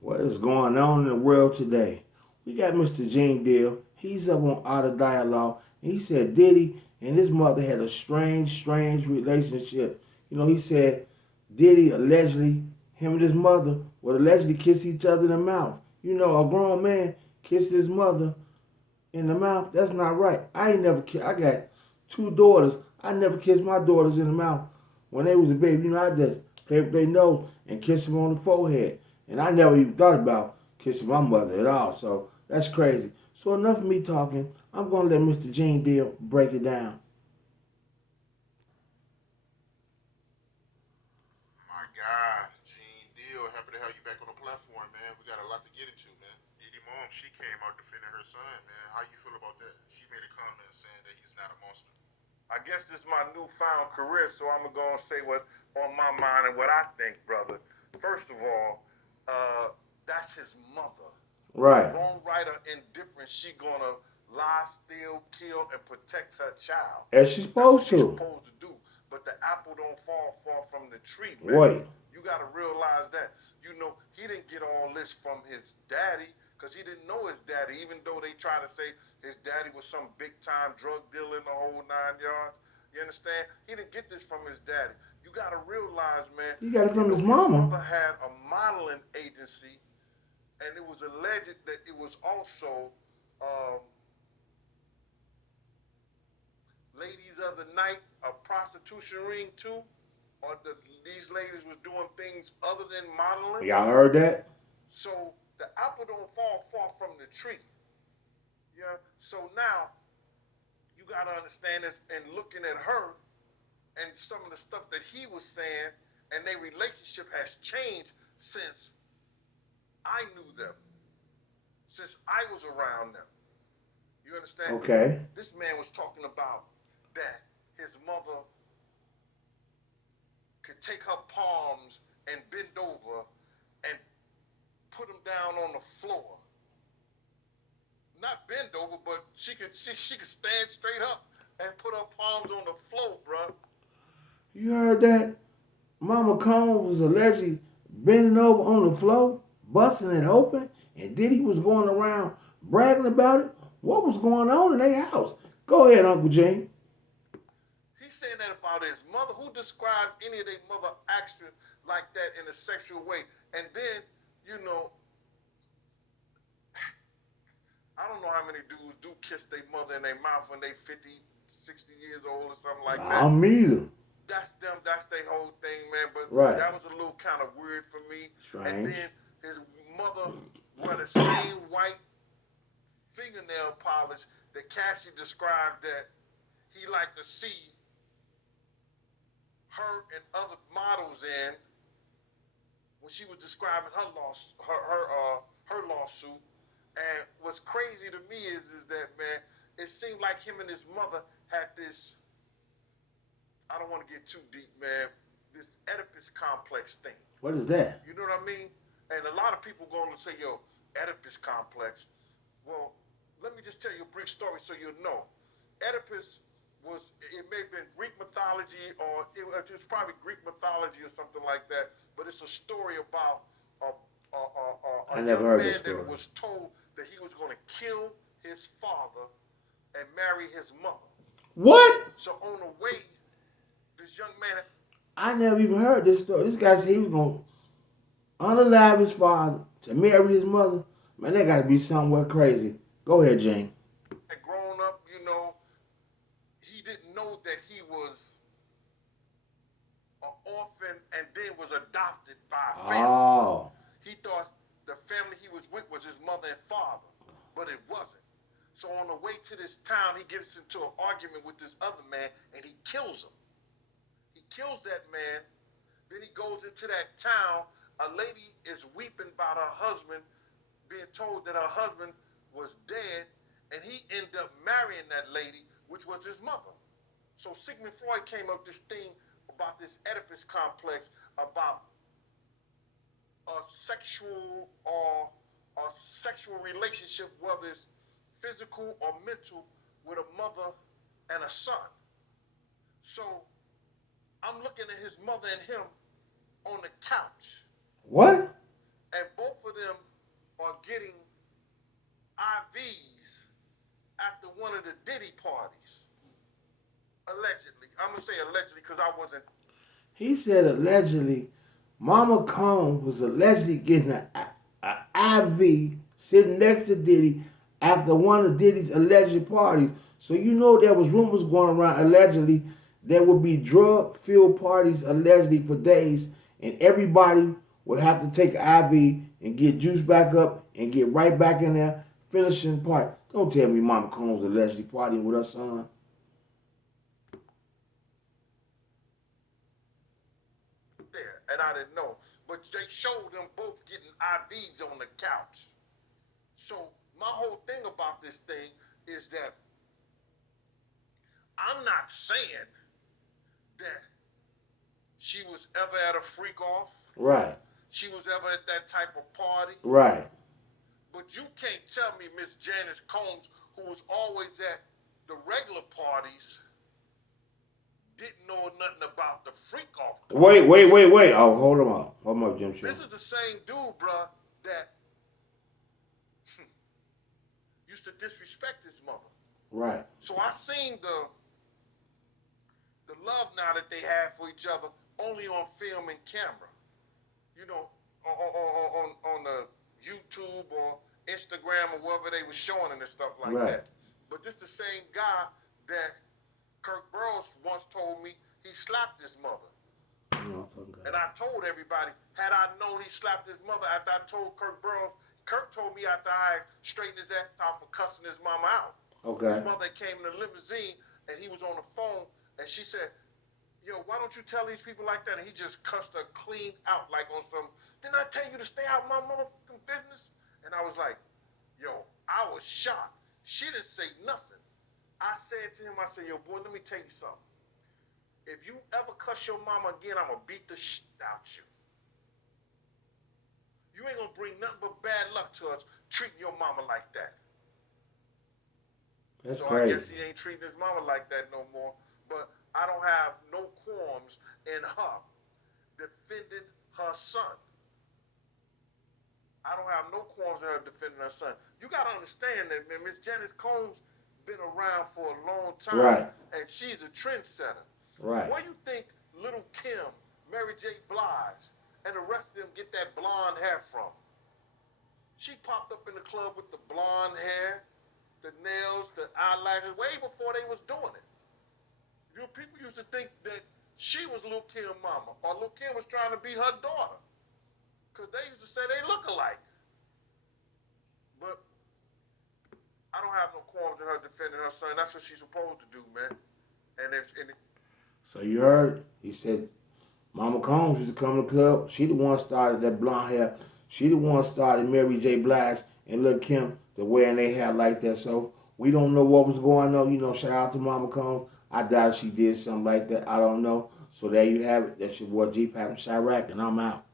What is going on in the world today? We got Mr. Gene Deal. He's up on Art of Dialogue. And he said Diddy and his mother had a strange relationship. He said Diddy allegedly, him and his mother would allegedly kiss each other in the mouth. A grown man kissed his mother in the mouth. That's not right. I ain't never I got two daughters. I never kissed my daughters in the mouth when they was a baby. I just play with their nose and kiss them on the forehead. And I never even thought about kissing my mother at all. So that's crazy. So enough of me talking. I'm gonna let Mr. Gene Deal break it down. My God, Gene Deal, happy to have you back on the platform, man. We got a lot to get into, man. Diddy mom, she came out defending her son, man. How you feel about that? She made a comment saying that he's not a monster. I guess this is my newfound career, so I'm gonna say what on my mind and what I think, brother. First of all, that's his mother. Right. Wrong, right, or indifferent, she gonna lie, steal, kill, and protect her child. As she's That's what supposed she's to. supposed to do. But the apple don't fall far from the tree, man. Right. You gotta realize that. He didn't get all this from his daddy, because he didn't know his daddy, even though they try to say his daddy was some big time drug dealer in the whole 9 yards. You understand? He didn't get this from his daddy. You gotta realize, man. He got it from his His mama. mother had a modeling agency, and it was alleged that it was also um, ladies of the night, a prostitution ring too, or these ladies was doing things other than modeling. Y'all heard that? So the apple don't fall far from the tree. Yeah. So now you gotta understand this, and looking at her and some of the stuff that he was saying, and their relationship has changed since I knew them, since I was around them. You understand? Okay. This man was talking about that his mother could take her palms and bend over and put them down on the floor. Not bend over, but she could stand straight up and put her palms on the floor, bruh. You heard that? Mama Cone was allegedly bending over on the floor, busting it open, and Diddy was going around bragging about it. What was going on in their house? Go ahead, Uncle Gene. He's saying that about his mother. Who describes any of their mother action like that in a sexual way? And then, I don't know how many dudes do kiss their mother in their mouth when they 50, 60 years old or something like that. I'm either. That's them. That's their whole thing, man. But right. That was a little kind of weird for me. Strange. And then his mother wore the same white fingernail polish that Cassie described that he liked to see her and other models in when she was describing her lawsuit. And what's crazy to me is that, man, it seemed like him and his mother had this, I don't want to get too deep, man, this Oedipus complex thing. What is that? You know what I mean? And a lot of people going to say, yo, Oedipus complex. Well, let me just tell you a brief story so you'll know. Oedipus it may have been Greek mythology, or it was probably Greek mythology or something like that, but it's a story about a I never young heard man this story. that was told that he was going to kill his father and marry his mother. What? So on the way, this young man... I never even heard this story. This guy said he was going to unalive his father to marry his mother. Man, that got to be somewhere crazy. Go ahead, Jane. Growing up, he didn't know that he was an orphan and then was adopted by a family. Oh. He thought the family he was with was his mother and father, but it wasn't. So on the way to this town, he gets into an argument with this other man, and he kills him. He kills that man. Then he goes into that town. A lady is weeping about her husband, being told that her husband was dead, and he ended up marrying that lady, which was his mother. So Sigmund Freud came up with this thing about this Oedipus complex, about a sexual relationship, whether it's physical or mental, with a mother and a son. So I'm looking at his mother and him on the couch. What? And both of them getting IVs after one of the Diddy parties. Allegedly. I'm going to say allegedly because I wasn't. He said allegedly, Mama Combs was allegedly getting an IV sitting next to Diddy after one of Diddy's alleged parties. So you know there was rumors going around allegedly there would be drug-filled parties allegedly for days, and everybody would have to take an IV and get juice back up and get right back in there, finishing part. Don't tell me Mama Combs allegedly partying with her son. There, and I didn't know. But they showed them both getting IVs on the couch. So my whole thing about this thing is that I'm not saying that she was ever at a freak off. Right. She was ever at that type of party. Right. But you can't tell me Miss Janice Combs, who was always at the regular parties, didn't know nothing about the freak off party. Wait. Oh, hold on up. Hold on up, Jim Shaw. This is the same dude, bruh, that used to disrespect his mother. Right. So I seen the love now that they have for each other only on film and camera. You know, on the YouTube or Instagram or wherever they were showing it and stuff like that. But this the same guy that Kirk Burroughs once told me he slapped his mother. And I told everybody, had I known he slapped his mother after I told Kirk Burroughs, Kirk told me after I straightened his ass out for cussing his mama out. Okay. His mother came in the limousine and he was on the phone and she said, yo, why don't you tell these people like that? And he just cussed her clean out like on some, didn't I tell you to stay out of my motherfucking business? And I was like, yo, I was shocked. She didn't say nothing. I said to him, I said, yo, boy, let me tell you something. If you ever cuss your mama again, I'm going to beat the shit out you. You ain't going to bring nothing but bad luck to us treating your mama like that. That's so crazy. I guess he ain't treating his mama like that no more. But I don't have no qualms in her defending her son. I don't have no qualms in her defending her son. You got to understand that, man, Miss Janice Combs been around for a long time. Right. And she's a trendsetter. Right. Where you think Little Kim, Mary J. Blige, and the rest of them get that blonde hair from? She popped up in the club with the blonde hair, the nails, the eyelashes, way before they was doing it. You know, people used to think that she was Lil' Kim's mama, or Lil' Kim was trying to be her daughter. Because they used to say they look alike. But I don't have no qualms in her defending her son. That's what she's supposed to do, man. So you heard, he said, Mama Combs used to come to the club. She the one started that blonde hair. She the one started Mary J. Blige and Lil' Kim to wearing their hair like that. So we don't know what was going on. You know, shout out to Mama Combs. I doubt she did something like that. I don't know. So there you have it. That's your boy Gpac from Chirac, and I'm out.